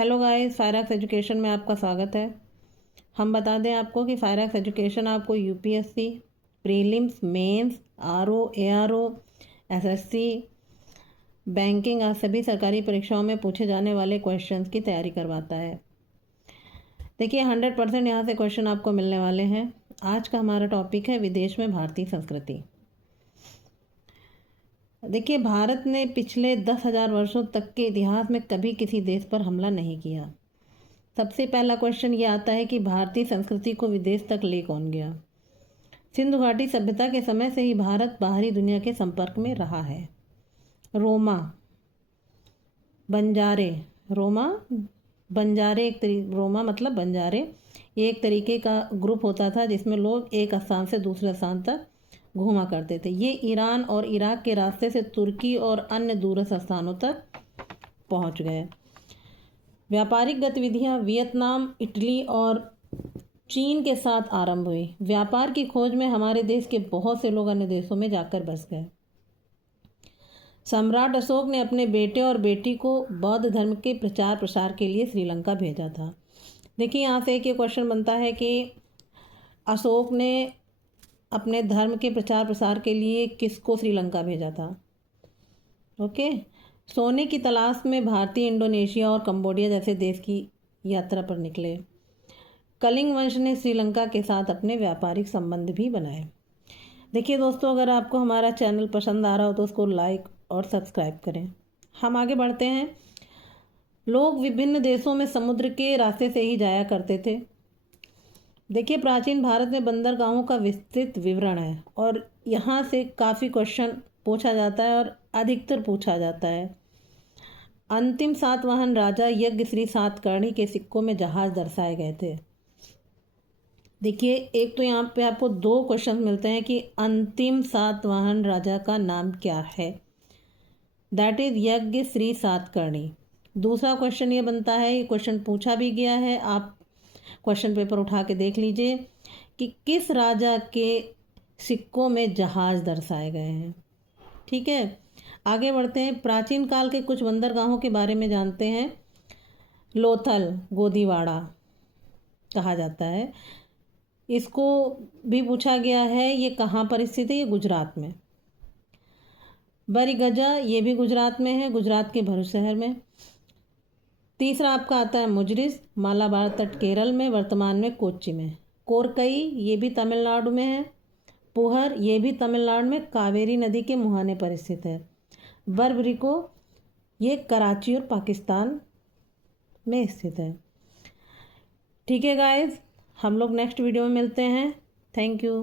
Hello guys, फायरक्स education में आपका स्वागत है। हम बता दें आपको कि फायरक्स एजुकेशन आपको UPSC, prelims, mains, RO, ARO, SSC, banking और सभी सरकारी परीक्षाओं में पूछे जाने वाले क्वेश्चंस की तैयारी करवाता है। देखिए 100% यहाँ से क्वेश्चन आपको मिलने वाले हैं। आज का हमारा टॉपिक है विदेश में भारतीय संस्कृति। देखिए भारत ने पिछले 10,000 वर्षों तक के इतिहास में कभी किसी देश पर हमला नहीं किया। सबसे पहला क्वेश्चन ये आता है कि भारतीय संस्कृति को विदेश तक ले कौन गया। सिंधु घाटी सभ्यता के समय से ही भारत बाहरी दुनिया के संपर्क में रहा है। रोमा बंजारे रोमा मतलब बंजारे, ये एक तरीके का ग्रुप होता था जिसमें लोग एक स्थान से दूसरे स्थान तक घूमा करते थे। ये ईरान और इराक के रास्ते से तुर्की और अन्य दूरस्थ स्थानों तक पहुंच गए। व्यापारिक गतिविधियां वियतनाम, इटली और चीन के साथ आरंभ हुई। व्यापार की खोज में हमारे देश के बहुत से लोग अन्य देशों में जाकर बस गए। सम्राट अशोक ने अपने बेटे और बेटी को बौद्ध धर्म के प्रचार प्रसार के लिए श्रीलंका भेजा था। देखिए यहाँ से एक ये क्वेश्चन बनता है कि अशोक ने अपने धर्म के प्रचार प्रसार के लिए किसको श्रीलंका भेजा था। ओके, सोने की तलाश में भारतीय इंडोनेशिया और कंबोडिया जैसे देश की यात्रा पर निकले। कलिंग वंश ने श्रीलंका के साथ अपने व्यापारिक संबंध भी बनाए। देखिए दोस्तों, अगर आपको हमारा चैनल पसंद आ रहा हो तो उसको लाइक और सब्सक्राइब करें। हम आगे बढ़ते हैं। लोग विभिन्न देशों में समुद्र के रास्ते से ही जाया करते थे। देखिए प्राचीन भारत में बंदरगाहों का विस्तृत विवरण है और यहाँ से काफ़ी क्वेश्चन पूछा जाता है और अधिकतर पूछा जाता है। अंतिम सातवाहन राजा यज्ञश्री सातकर्णी के सिक्कों में जहाज दर्शाए गए थे। देखिए एक तो यहाँ पे आपको दो क्वेश्चन मिलते हैं कि अंतिम सातवाहन राजा का नाम क्या है, दैट इज यज्ञश्री सातकर्णी। दूसरा क्वेश्चन ये बनता है, ये क्वेश्चन पूछा भी गया है, आप क्वेश्चन पेपर उठा के देख लीजिए कि किस राजा के सिक्कों में जहाज दर्शाए गए हैं। ठीक है, आगे बढ़ते हैं। प्राचीन काल के कुछ बंदरगाहों के बारे में जानते हैं। लोथल गोदीवाड़ा कहा जाता है, इसको भी पूछा गया है। ये कहाँ पर स्थित है? ये गुजरात में। बरीगजा, ये भी गुजरात में है, गुजरात के भरूच शहर में। तीसरा आपका आता है मुजरिस, मालाबार तट केरल में, वर्तमान में कोच्चि में। कोरकई, ये भी तमिलनाडु में है। पुहर, ये भी तमिलनाडु में कावेरी नदी के मुहाने पर स्थित है। बरबरिको, ये कराची और पाकिस्तान में स्थित है। ठीक है गाइस, हम लोग नेक्स्ट वीडियो में मिलते हैं। Thank you.